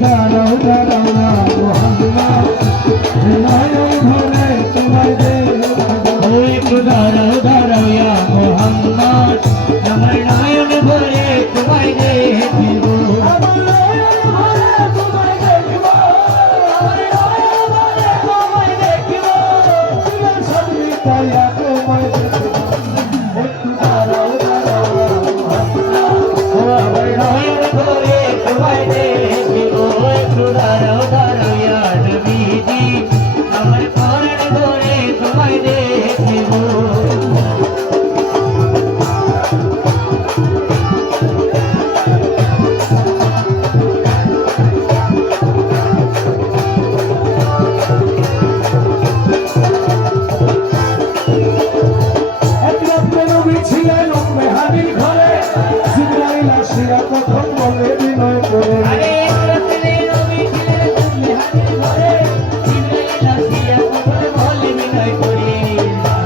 দাঁড়াও দাঁড়াও না মোহাম্মদ নয়ন ভরে তোমায় দেখব একটু দাঁড়াও দাঁড়াও ইয়া মোহাম্মদ আমার নয়ন ভরে তোমায় দেখব আমার নয়ন ভরে তোমায় দেখব আমার নয়ন ভরে তোমায় দেখব তোমার সামনে দয়া তোমায় দেখব একটু দাঁড়াও দাঁড়াও আমার নয়ন ভরে তোমায় দেখব একটু দাঁড়াও দাঁড়াও ইয়া নবীজি আমার পরাণ ভরে তোমায় দেখব প্রথম বলে বিনয় করে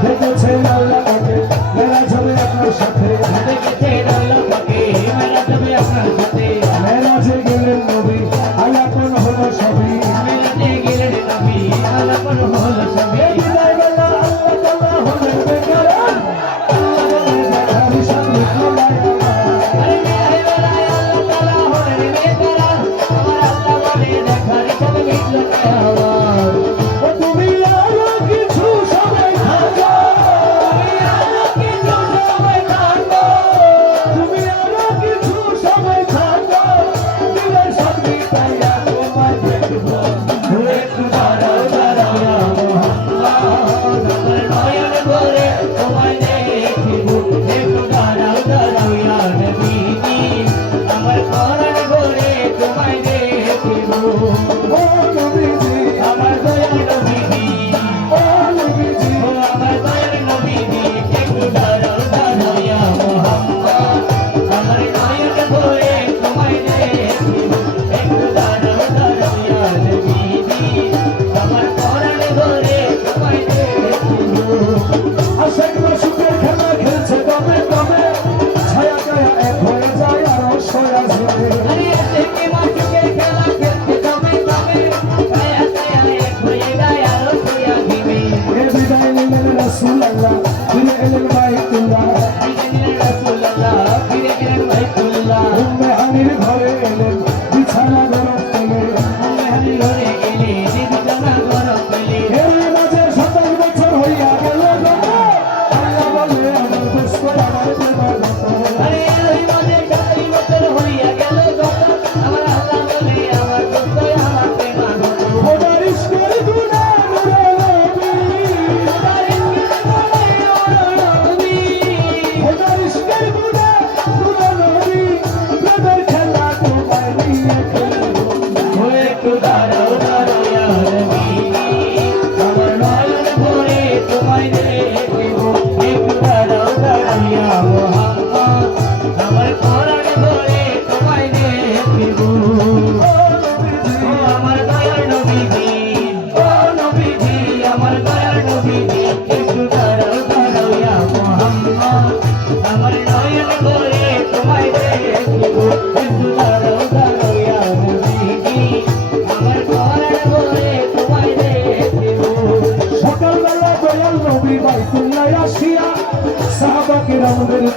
দেখেছেন আল্লাহ পাকে মেরা যাবে আপনার সাথে মেরাজে গেলেন নবী আলাপন হলো সবই বিদায় বেলা আল্লাহ তাআলা হলেন বেকার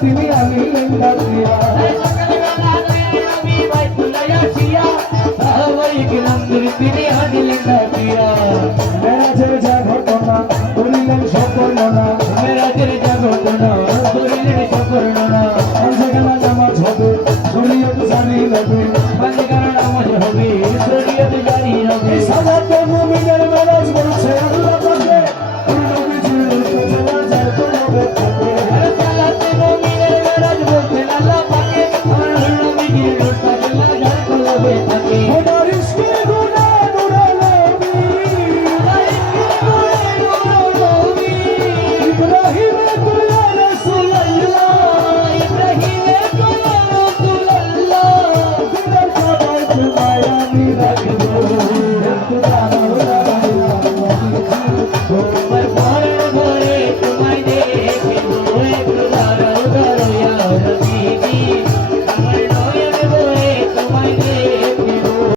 তিনি আনিলেন